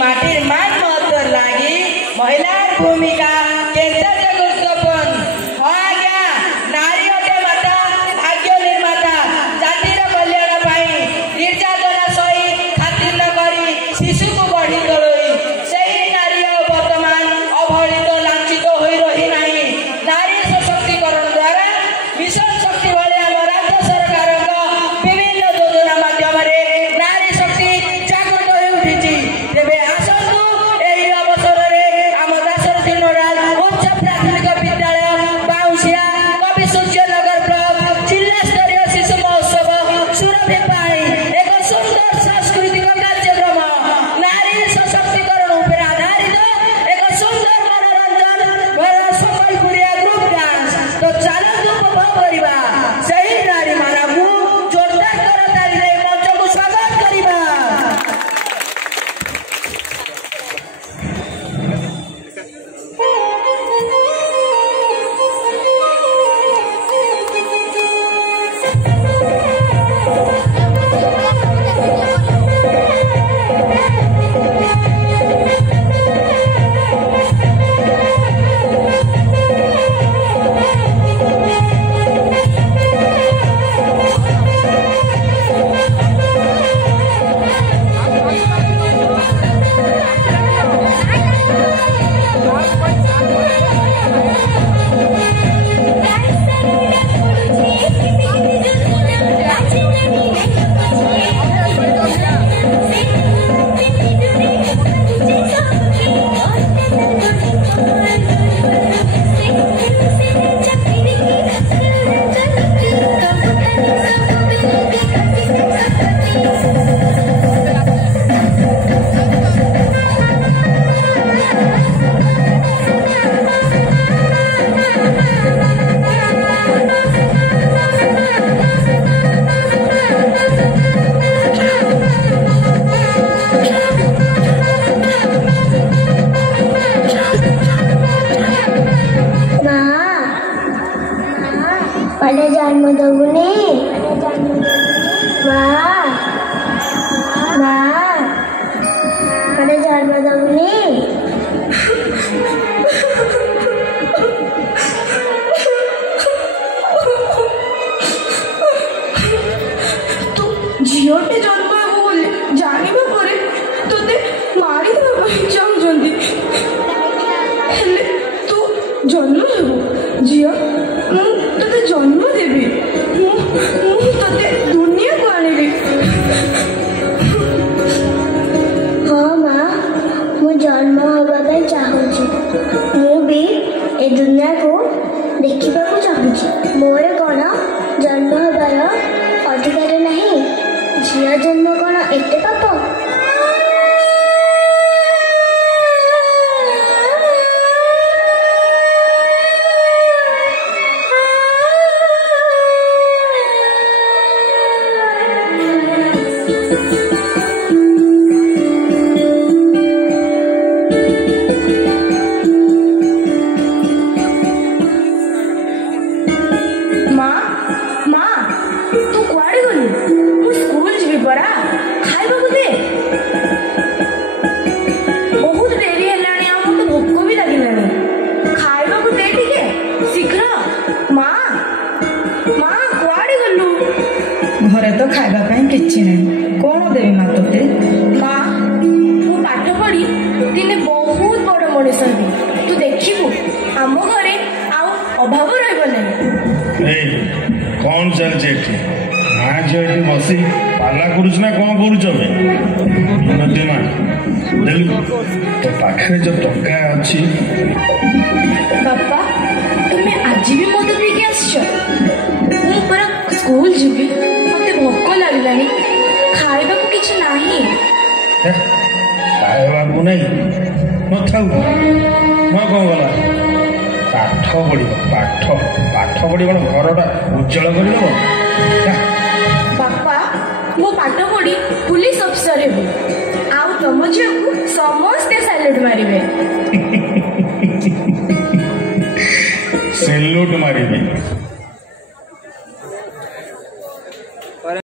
माटिर मान महत्व लगी महिलार भूमिका केंद्र गुरुत्वपूर्ण हाँ आज्ञा नारी अटे माता भाग्य निर्माता जातिर कल्याण पाई निर्यातना सही खातिर न करी शिशु को बढ़ी तोड़ई सही नारी वर्तमान अवहेलित लांछित होई रही नहीं नारी सशक्तिकरण द्वारा मिशन शक्ति वाले आम राज्य सरकार विभिन्न योजना माध्यम नारी शक्ति जागृत हो उठी तेज आसतु यही अवसर में आम दाशरथी नोडाल उच्च प्राथमिक विद्यालय बाउसिया कवि सूर्यनगर ब्लॉक जिला स्तरीय शिशु महोत्सव सुरभि पाई एक सुंदर सांस्कृतिक कार्यक्रम नारी सशक्तिकरण पर आधारित एक सुंदर मनोरंजन संबलपुरिया ग्रुप डांस तो चलतु उपभोग करवा सही नारी मानव जोरदार करताली दे मंच को स्वागत करवा। सेल्यूट मारे